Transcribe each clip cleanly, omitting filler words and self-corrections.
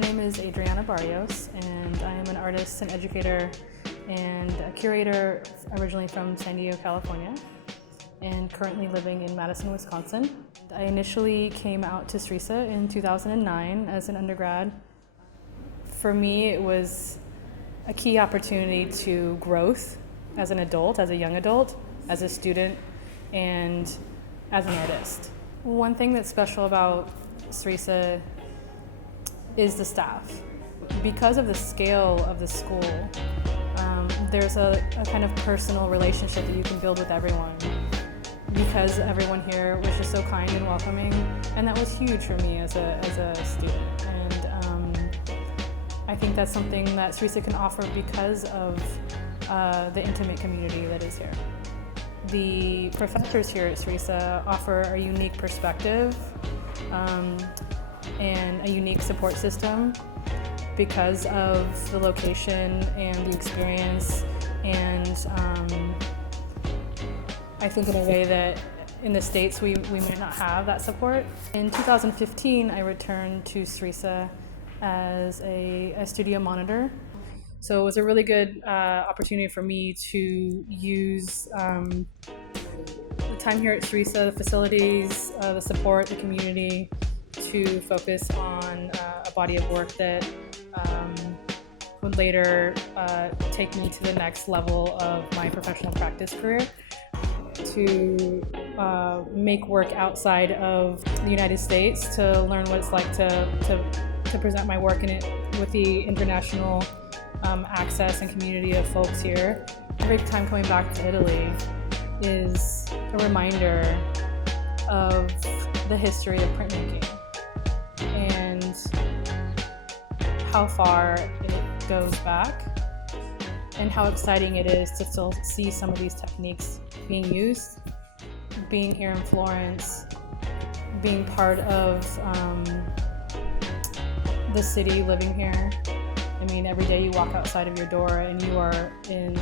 My name is Adriana Barrios, and I am an artist and educator and a curator originally from San Diego, California, and currently living in Madison, Wisconsin. I initially came out to SRISA in 2009 as an undergrad. For me, it was a key opportunity to growth as an adult, as a young adult, as a student, and as an artist. One thing that's special about SRISA is the staff. Because of the scale of the school, there's a kind of personal relationship that you can build with everyone, because everyone here was just so kind and welcoming, and that was huge for me as a student. And I think that's something that SRISA can offer because of the intimate community that is here. The professors here at SRISA offer a unique perspective and a unique support system because of the location and the experience, and I think in a way that in the States we might not have that support. In 2015, I returned to SRISA as a studio monitor. So it was a really good opportunity for me to use the time here at SRISA, the facilities, the support, the community, to focus on a body of work that would later take me to the next level of my professional practice career, to make work outside of the United States, to learn what it's like to present my work in it with the international access and community of folks here. Every time coming back to Italy is a reminder of the history of printmaking and how far it goes back, and how exciting it is to still see some of these techniques being used. Being here in Florence, being part of the city, living here. I mean, every day you walk outside of your door and you are in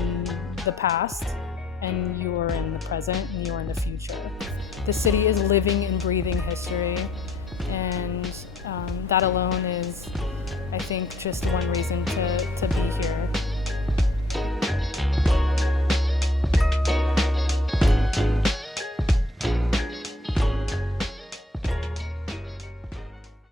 the past, and you are in the present, and you are in the future. The city is living and breathing history, and that alone is, I think, just one reason to be here.